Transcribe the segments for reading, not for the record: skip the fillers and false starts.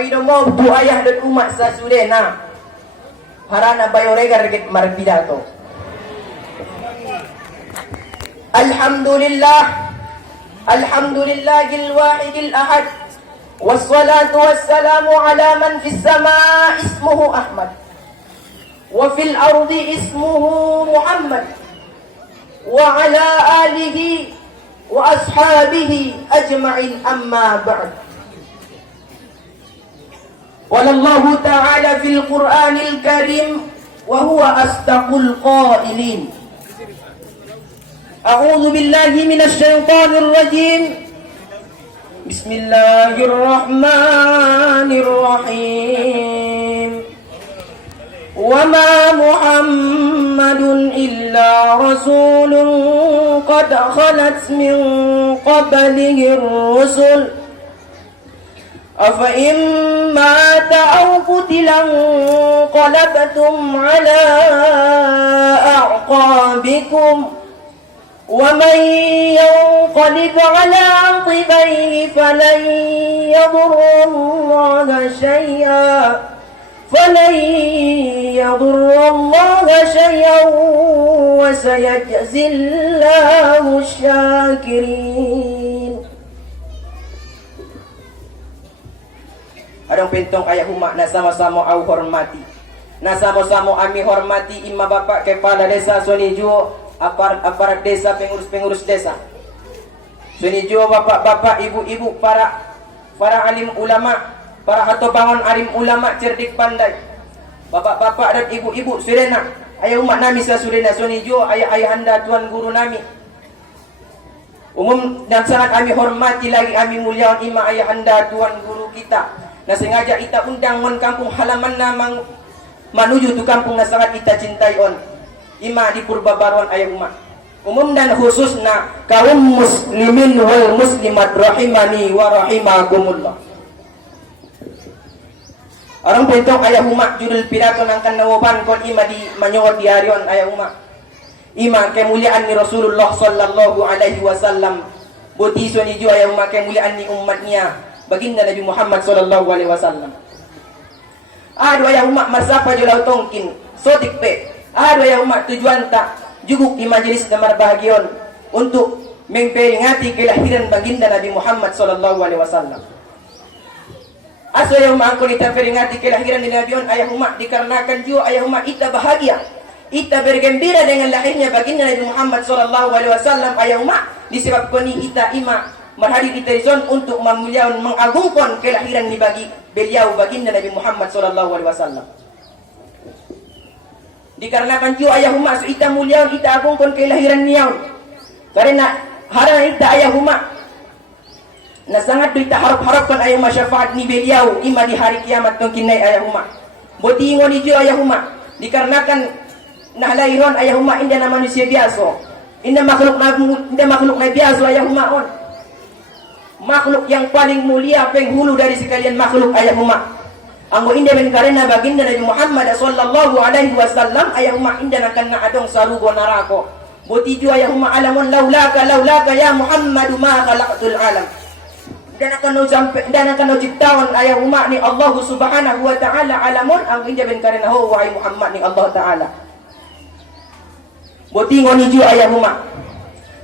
Paidomo bu ayah dan umat sasulena harana bayoregar get marpidato. Alhamdulillahil wahidil ahad, wassalatu wassalamu ala man fis sama ismuhu Ahmad wa fil ardi ismuhu Muhammad wa ala alihi wa ashabihi ajma'in, amma ba'd. Qala Allah ta'ala fil Qur'anil Karim wa huwa astaqul qailin. A'udzu billahi minasy syaithanir rajim. Bismillahirrahmanirrahim. Wa ma Muhammadun illa rasulun qad khalat min qablihi ar-rusul. أفإن مات أو قتل انقلبتم على أعقابكم ومن ينقلب على عقبيه فلن يضر الله شيئا وسيجزي الله الشاكرين. Adang pentong ayah umat na sama-sama au hormati. Na sama-sama ami hormati imam bapak kepala desa Sonijo, aparat desa, pengurus-pengurus desa. Sonijo, bapak-bapak, ibu-ibu, para alim ulama, para hato bangun alim ulama cerdik pandai. Bapak-bapak dan ibu-ibu surena, ayah umat nami sa surena Sonijo, ayah anda tuan guru nami. Umum dan sangat kami hormati lagi kami muliawan imam ayah anda tuan guru kita. Na sengaja kita undang mon kampung halaman namang menuju tu kampung na sangat kita cintai on ima di Purbabaruan ayah umat. Umum dan khusus na kaum muslimin wal muslimat rahimani wa rahimakumullah. Orang pentong ayah umat judul pidato nangkan nawaban kon ima di manyot di harion ayah umat. Ima kemuliaan ni Rasulullah sallallahu alaihi wasallam. Boti soni ju ayah umat kemuliaan ni umatnya. Baginda Nabi Muhammad sallallahu alaihi wasallam. Adu ayah umat marsapa julau tongkin sodik pe. Adu ayah umat tujuan tak juguk di majelis damar bahagion untuk memperingati kelahiran baginda Nabi Muhammad sallallahu alaihi wasallam. Aso ayah umat aku kita peringati kelahiran Nabi ayah umat dikarenakan juga ayah umat kita bahagia. Kita bergembira dengan lahirnya baginda Nabi Muhammad sallallahu alaihi wasallam ayah umat disebabkan kita ima marhadi kita izon untuk memuliakan mengagungkan kelahiran ni bagi beliau baginda Nabi Muhammad sallallahu alaihi wasallam. Dikarenakan juga ayah umat kita muliakan kita agungkan kelahiran niau. Karena harana kita ayah umat na sangat kita harap-harapkan ayah umat syafaat ni beliau ima di hari kiamat tongkinai ayah umat. Boti ngoni juga ayah umat dikarenakan nah lahiran ayah umat indah manusia biasa. Indah makhluk na biasa ayah umat on. Makhluk yang paling mulia penghulu dari sekalian makhluk ayah umat. Anggo indah ben karena baginda Nabi Muhammad sallallahu alaihi wasallam ayah umat indah akan adong sarugo narako. Boti ju ayah umat alamun laulaka ya Muhammadu ma khalaqtul alam. Dan akan ciptaan ayah umat ni Allah subhanahu wa ta'ala alamun anggo indah ben karena ho wahai Muhammad ni Allah ta'ala. Boti ngoni ju ayah umat.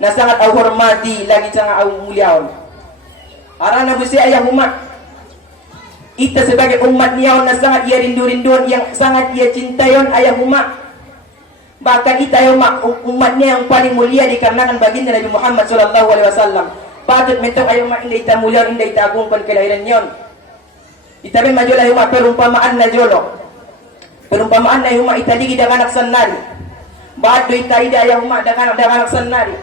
Na sangat au hormati lagi sangat au muliaon. Arana busi ayah umat kita sebagai umat niaun na sangat ia rindu-rinduan yang sangat ia cintayon ayah umat. Bahkan kita ayah umatnya yang paling mulia dikarenakan baginda Nabi Muhammad sallallahu alaihi wasallam. Patut mentong ayah umat indah kita mulia indah kita agungkan kelahiran niaun. Kita ben majulah ayah umat perumpamaan na jolo. Perumpamaan na ayah umat ita digi dengan anak senari. Bado ita ida ayah umat dengan anak senari.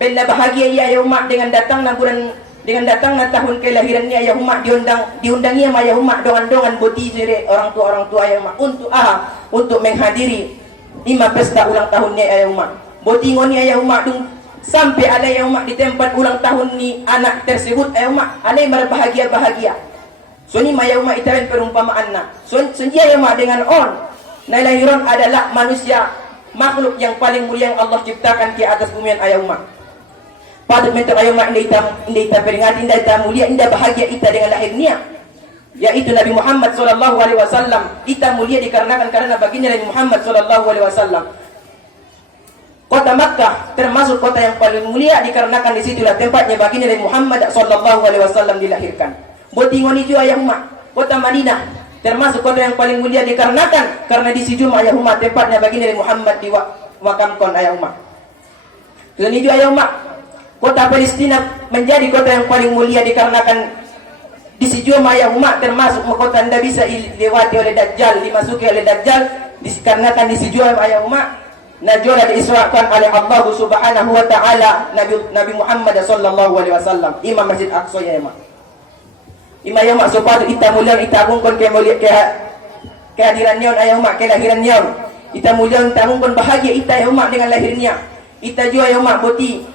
Ben bahagia ia ayah umat dengan datang na bulan dengan datang na tahun kelahirannya ayah umat diundangi sama ayah umat dongan-dongan boti sire orang tua ayah umat untuk menghadiri ima pesta ulang tahunnya ayah umat. Boti ngoni ayah umat dung sampai ada ayah umat di tempat ulang tahun ni anak tersebut ayah umat alai berbahagia. So ni ayah umat itaran perumpamaan na. So ayah umat dengan on na lahiran adalah manusia makhluk yang paling mulia yang Allah ciptakan ke atas bumi ayah umat. Patut minta ayah umat indah kita peringati, indah kita mulia, indah bahagia kita dengan lahirnya. yaitu Nabi Muhammad sallallahu alaihi wasallam. Ita mulia dikarenakan karena baginda Nabi Muhammad sallallahu alaihi wasallam. Kota Makkah termasuk kota yang paling mulia dikarenakan disitulah tempatnya baginda Nabi Muhammad sallallahu alaihi wasallam dilahirkan. Botingon itu ayah umat. Kota Madinah termasuk kota yang paling mulia dikarenakan karena di situ ayah umat tempatnya baginda Nabi Muhammad diwakamkan ayah umat. Dan itu ayah umat. Kota Palestina menjadi kota yang paling mulia dikarenakan di situ ayah umat termasuk kota tidak bisa dilewati oleh Dajjal, dimasuki oleh Dajjal dikarenakan di situ ayah umat. Najwa diisrakan oleh Allah Subhanahu wa taala Nabi Muhammad sallallahu alaihi wasallam. Imam Masjid Aqsa ya mak. Imam ya mak supaya kita mulia kita agungkan kehadiran nyaun ayah mak kelahiran nyaun. Kita mulia kita agungkan bahagia kita ya mak dengan lahirnya. Kita juga ya mak boti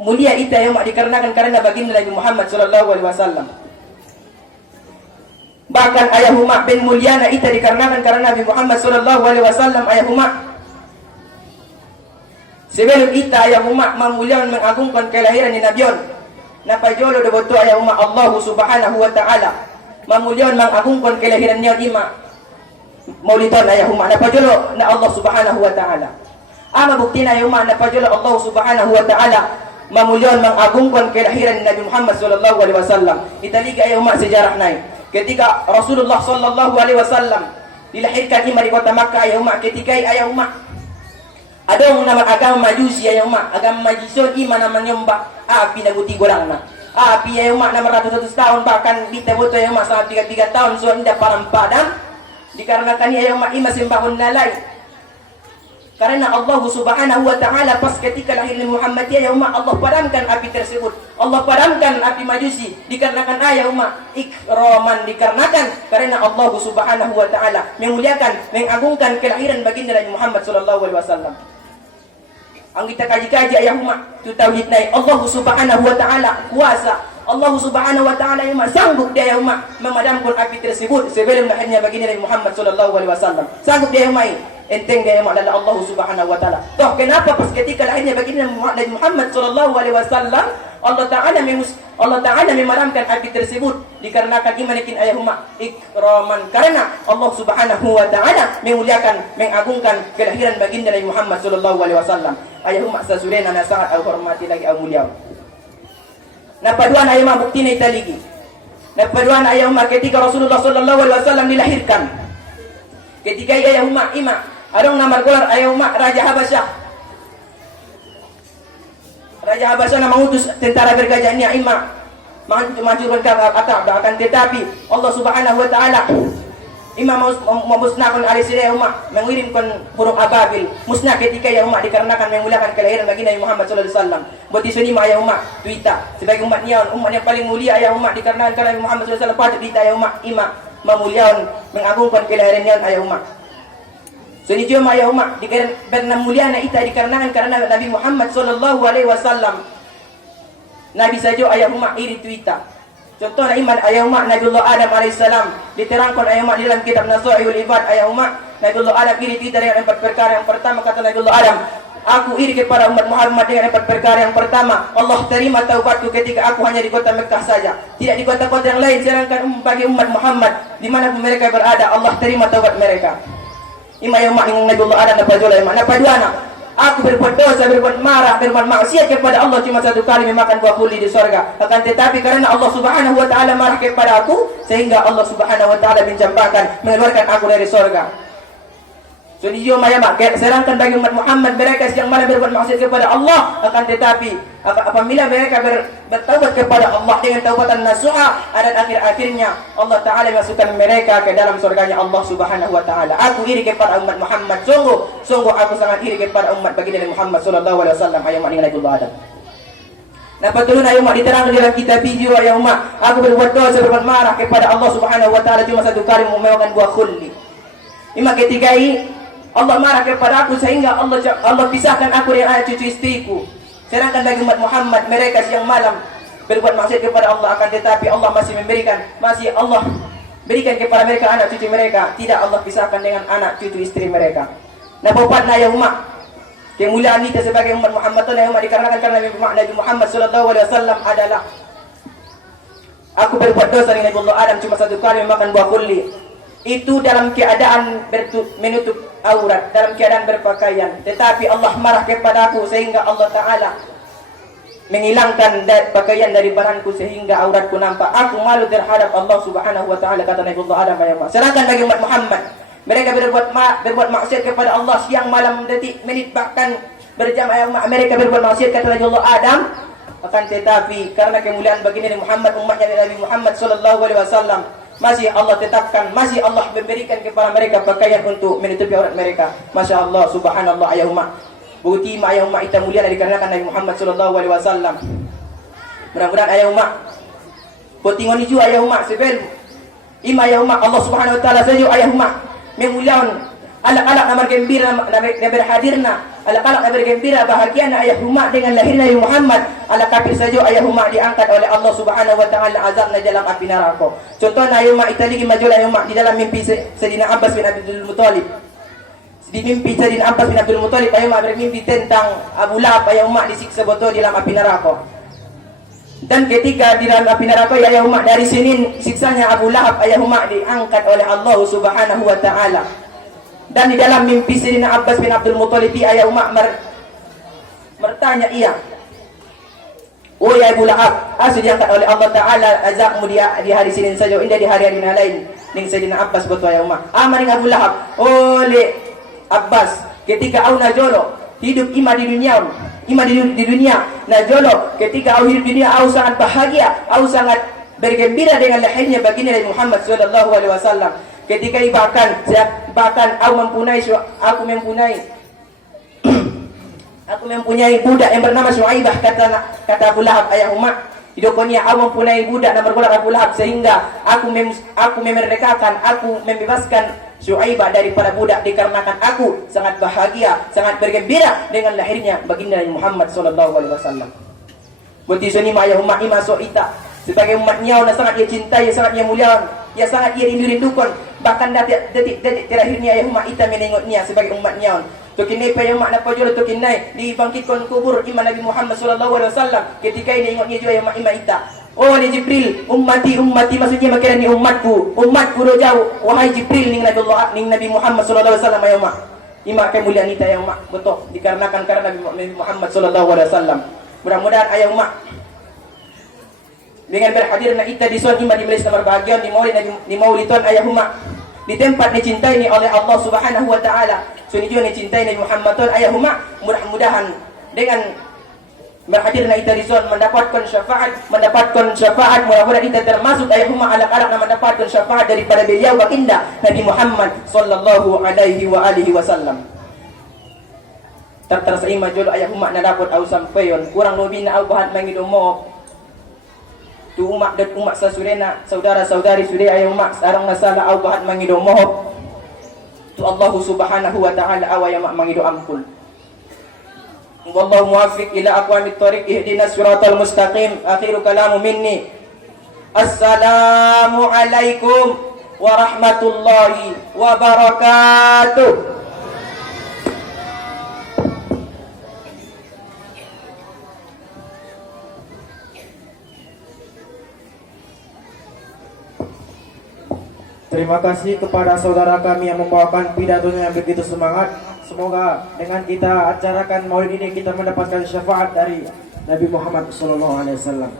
mulia kita ya mak dikarenakan karena baginda Nabi Muhammad sallallahu alaihi wasallam. Bahkan ayah mak bin mulyana kita dikarenakan karena Nabi Muhammad sallallahu alaihi wasallam ayah mak. Sebelum kita ayah umat memuliakan mengagungkan kelahiran Nabion. Napa jolo de boto ayah umat Allah Subhanahu wa taala. Memuliakan mengagungkan kelahiran nya ima. Maulidan ayah umat napa jolo na Allah Subhanahu wa taala. Ama buktina ayah umat napa jolo Allah Subhanahu wa taala memuliakan mengagungkan kelahiran Nabi Muhammad sallallahu alaihi wasallam. Kita lihat ayah umat sejarah naik. Ketika Rasulullah sallallahu alaihi wasallam dilahirkan ima di kota Makkah ayah umat ketika ayah umat ada yang nama agama Majusi ya umat, agama Majusi ima nama nyembah api na guti gorang na. Api ya umat nama ratus-ratus tahun bahkan kita boto ya umat sampai 3 tahun so indah param padam dikarenakan ya umat ima sembahun lalai. Karena Allah Subhanahu wa taala pas ketika lahir Muhammad ya umat Allah padamkan api tersebut. Allah padamkan api Majusi dikarenakan ayah umat ikraman dikarenakan karena Allah Subhanahu wa taala memuliakan mengagungkan kelahiran baginda Nabi Muhammad sallallahu alaihi wasallam. Ang kita kaji-kaji ayah umat tu tauhid naik Allah Subhanahu wa taala kuasa Allah Subhanahu wa taala yang sanggup dia umat memadamkan api tersebut sebelum lahirnya baginda Nabi Muhammad sallallahu alaihi wasallam. Sanggup dia umat enteng dia umat adalah Allah Subhanahu wa taala. Toh kenapa pas ketika lahirnya baginda Nabi Muhammad sallallahu alaihi wasallam Allah taala memadamkan api tersebut dikarenakan imanikin ayah umat ikraman karena Allah Subhanahu wa taala memuliakan mengagungkan kelahiran baginda Nabi Muhammad sallallahu alaihi wasallam. Ayah umat sasurena na sangat au hormati lagi au mulia. Napaduan ayah umat bukti na italigi. Napaduan ayah umat ketika Rasulullah sallallahu alaihi wasallam dilahirkan. Ketika ayah umat ima adong nama gelar ayah umat Raja Habasyah. Raja Habasyah nama mengutus tentara bergajahnya ima menghancurkan Ka'bah akan tetapi Allah Subhanahu wa taala imam memusnahkan alisirah umat mengirimkan burung ababil musnah ketika ya umat dikarenakan memuliakan kelahiran baginda Nabi Muhammad sallallahu alaihi wasallam. Boti suni ya umat Twitter sebagai umat yang paling mulia ya umat dikarenakan Nabi Muhammad sallallahu alaihi wasallam pada Twitter ya umat imam memuliakan mengagungkan kelahiran ya umat. Suni joma ya umat dikarenakan muliana ita dikarenakan karena Nabi Muhammad sallallahu alaihi wasallam. Nabi saja ayah umat iri Twitter. Contohnya iman ayah umat Nabiullah Adam alaihissalam diterangkan ayah umat dalam kitab Nasaihul Ibad ayah umat Nabiullah Adam iri kita dengan 4 perkara. Yang pertama kata Nabiullah Adam, aku iri kepada umat Muhammad dengan 4 perkara. Yang pertama, Allah terima taubatku ketika aku hanya di kota Mekah saja, tidak di kota-kota yang lain. Sedangkan bagi umat Muhammad di mana mereka berada, Allah terima taubat mereka. Ima ayah umat dengan Nabiullah Adam dapat jola iman. Dapat duana, aku berbuat dosa, berbuat marah, berbuat maksiat kepada Allah cuma 1 kali memakan buah kuli di surga. Akan tetapi karena Allah Subhanahu wa taala marah kepada aku sehingga Allah Subhanahu wa taala mencampakkan mengeluarkan aku dari surga. So ni yo maya mak sedangkan bagi umat Muhammad mereka yang malah berbuat maksiat kepada Allah akan tetapi apabila mereka bertaubat kepada Allah dengan taubatan nasuha dan akhir-akhirnya Allah taala masukkan mereka ke dalam surganya Allah Subhanahu wa taala. Aku iri kepada umat Muhammad, sungguh aku sangat iri kepada umat baginda Muhammad sallallahu alaihi wasallam. Ayat dengan Nabiullah Adam. Napa turun ayat umat diterangkan dalam kitab video ayat umat, aku berbuat dosa, berbuat marah kepada Allah Subhanahu wa taala cuma 1 kali memakan buah khulli. Ima ketiga ini Allah marah kepada aku sehingga Allah pisahkan aku dengan anak cucu istriku. Sedangkan bagi umat Muhammad mereka siang malam berbuat maksiat kepada Allah akan tetapi Allah masih Allah berikan kepada mereka anak cucu mereka. Tidak Allah pisahkan dengan anak cucu istri mereka. Nah bapak na ya umat kemuliaan kita sebagai umat Muhammad na ya umat dikarenakan karena Nabi Muhammad sallallahu alaihi wasallam adalah Aku berbuat dosa dengan Nabi Allah Adam cuma satu kali memakan buah kulli. Itu dalam keadaan menutup aurat, dalam keadaan berpakaian. Tetapi Allah marah kepada aku sehingga Allah Ta'ala menghilangkan pakaian dari badanku sehingga auratku nampak. Aku malu terhadap Allah Subhanahu wa Ta'ala, kata Nabi Allah Adam. Sedangkan bagi umat Muhammad, mereka berbuat maksiat kepada Allah siang malam detik menit bahkan berjam-jam. Mereka berbuat maksiat kata Nabi Allah Adam. Akan tetapi karena kemuliaan baginda Nabi Muhammad, umatnya Nabi Muhammad sallallahu alaihi wasallam, masih Allah tetapkan, masih Allah memberikan kepada mereka pakaian untuk menutupi aurat mereka. Masya Allah, subhanallah ayahumma. Bukti ayahumma kita mulia dikarenakan Nabi Muhammad sallallahu alaihi wasallam. Mudah-mudahan ayahumma potingon itu ayahumma sebel ima ayahumma Allah subhanahu wa ta'ala saja ayahumma memuliakan alak-alak na bergembira na berhadirna, alak-alak na bergembira bahagia na ayahumma dengan lahirnya Nabi Muhammad. Alak kafir saja ayahumma diangkat oleh Allah Subhanahu wa taala azab na dalam api neraka. Contohnya ayahumma italigi majul ayahumma di dalam mimpi Sayyidina Abbas bin Abdul Muthalib. Di mimpi Sayyidina Abbas bin Abdul Muthalib ayahumma bermimpi tentang Abu Lahab, ayahumma disiksa betul di dalam api neraka. Dan ketika di dalam api neraka ayahumma dari Senin siksanya Abu Lahab ayahumma diangkat oleh Allah Subhanahu wa taala. Dan di dalam mimpi Sayyidina Abbas bin Abdul Muthalib ayah Umar bertanya ia, oh ya Abu Lahab, asal diangkat oleh Allah Ta'ala azabmu di hari Senin saja, indah di hari-hari lain. Ning Sayyidina Abbas betul ya Umar amaring Abu Lahab, oleh Abbas ketika au najolo hidup ima di dunia, najolo ketika au hidup di dunia au sangat bahagia, au sangat bergembira dengan lahirnya baginda Nabi Muhammad sallallahu alaihi wasallam. Ketika bahkan aku mempunyai budak yang bernama Syuaibah, kata Abu Lahab ayahumma. Hidupannya aku mempunyai budak nama berbudak Abu Lahab sehingga aku memerdekakan, aku membebaskan Syuaibah daripada budak dikarenakan aku sangat bahagia, sangat bergembira dengan lahirnya baginda Nabi Muhammad sallallahu alaihi wasallam. Buti suni ayahumma ima soita sebagai umatnya yang sangat ia cintai, yang sangat ia muliakan, yang sangat ia rindu-rindukan. Bahkan detik-detik terakhirnya ayahumma ita menengoknya sebagai umatnya. Tokinai ayahumma napa jolo tokinai dibangkitkan kubur iman Nabi Muhammad sallallahu alaihi wasallam. Ketika ini ingotnya juga ayahumma ima ita. Oh ni Jibril, ummati maksudnya makiran ni umatku do jauh. Wahai Jibril ning Nabi Muhammad sallallahu alaihi wasallam ayahumma. Ima kemuliaan ita ayahumma betul dikarenakan karena Nabi Muhammad sallallahu alaihi wasallam. Mudah-mudahan ayahumma dengan berhadirnya kita di son iman di majelis berbahagia di maulid tuan ayahumma di tempat dicintai ni oleh Allah Subhanahu wa taala. Suni juga dicintai Nabi Muhammad tuan ayahumma, mudah-mudahan dengan berhadirnya kita di son mendapatkan syafaat, mudah-mudahan kita termasuk ayahumma alak-alak yang mendapatkan syafaat daripada beliau baginda Nabi Muhammad sallallahu alaihi wa alihi wasallam. Tak tersaima jolo ayahumma na dapat au sampeyon kurang lebih na au bahat mangidomo tu umat dan umat sasurena saudara-saudari sudah ayah umat sarang nasalah au bahat mangido mohop tu Allah Subhanahu wa taala awaya mak mangido ampun. Wallahu muwaffiq ila aqwamit thoriq ihdinas siratal mustaqim. Akhiru kalamu minni assalamu alaikum warahmatullahi wabarakatuh. Terima kasih kepada saudara kami yang membawakan pidatonya yang begitu semangat. Semoga dengan kita acarakan maulid ini kita mendapatkan syafaat dari Nabi Muhammad sallallahu alaihi wasallam.